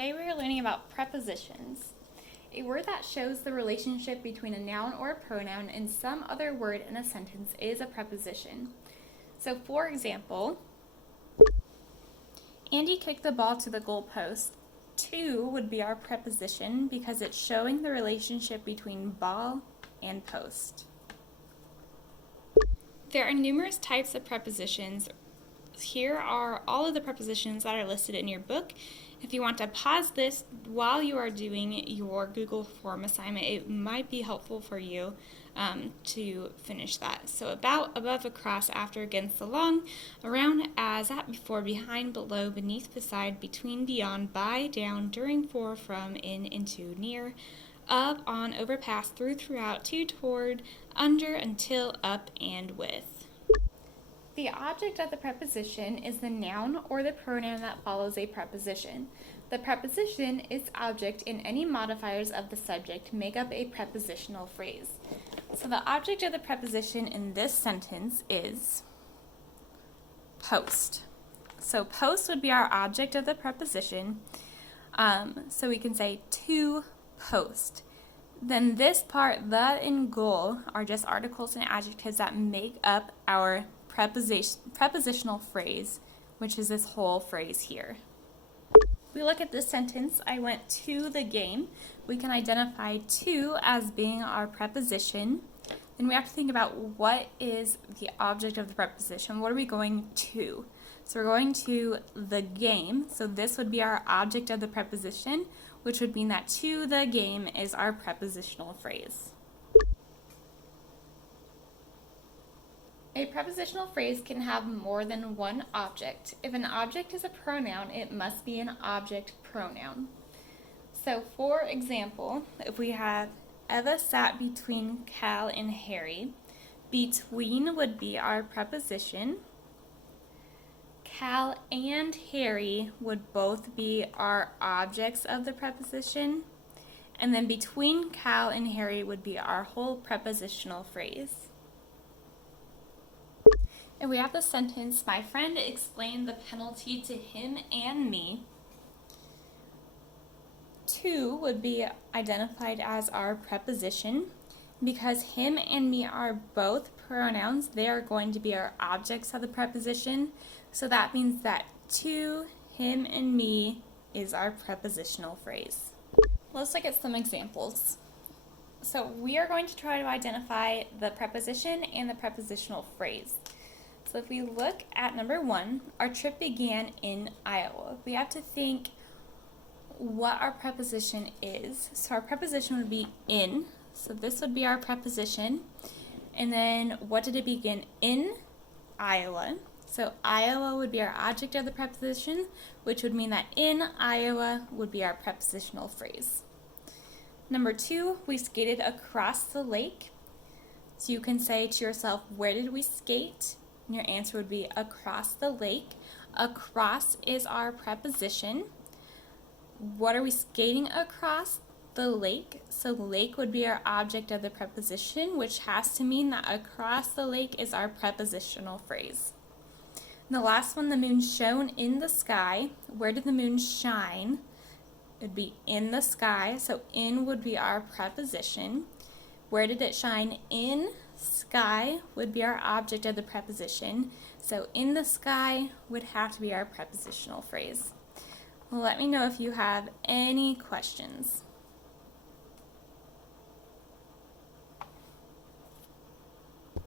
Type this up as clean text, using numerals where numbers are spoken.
Today we are learning about prepositions. A word that shows the relationship between a noun or a pronoun and some other word in a sentence is a preposition. So for example, Andy kicked the ball to the goalpost. To would be our preposition because it's showing the relationship between ball and post. There are numerous types of prepositions. Here are all of the prepositions that are listed in your book. If you want to pause this while you are doing your Google form assignment, it might be helpful for you to finish that. So about, above, across, after, against, along, around, as, at, before, behind, below, beneath, beside, between, beyond, by, down, during, for, from, in, into, near, of, on, over, past, through, throughout, to, toward, under, until, up, and with. The object of the preposition is the noun or the pronoun that follows a preposition. The preposition, its object, and any modifiers of the subject make up a prepositional phrase. So the object of the preposition in this sentence is post. So post would be our object of the preposition. So we can say to post. Then this part, the and goal, are just articles and adjectives that make up our prepositional phrase, which is this whole phrase here. We look at this sentence, I went to the game. We can identify to as being our preposition. Then we have to think about what is the object of the preposition. What are we going to? So we're going to the game. So this would be our object of the preposition, which would mean that to the game is our prepositional phrase. A prepositional phrase can have more than one object. If an object is a pronoun, it must be an object pronoun. So for example, if we have Eva sat between Cal and Harry, between would be our preposition. Cal and Harry would both be our objects of the preposition. And then between Cal and Harry would be our whole prepositional phrase. And we have the sentence, my friend explained the penalty to him and me. To would be identified as our preposition. Because him and me are both pronouns, they are going to be our objects of the preposition. So that means that to, him, and me is our prepositional phrase. Let's look at some examples. So we are going to try to identify the preposition and the prepositional phrase. So if we look at number 1, our trip began in Iowa. We have to think what our preposition is. So our preposition would be in. So this would be our preposition. And then what did it begin in? Iowa. So Iowa would be our object of the preposition, which would mean that in Iowa would be our prepositional phrase. Number 2, we skated across the lake. So you can say to yourself, where did we skate? And your answer would be across the lake. Across is our preposition. What are we skating across? The lake. So lake would be our object of the preposition, which has to mean that across the lake is our prepositional phrase. And the last one, the moon shone in the sky. Where did the moon shine? It would be in the sky. So in would be our preposition. Where did it shine? In sky would be our object of the preposition. So in the sky would have to be our prepositional phrase. Well, let me know if you have any questions.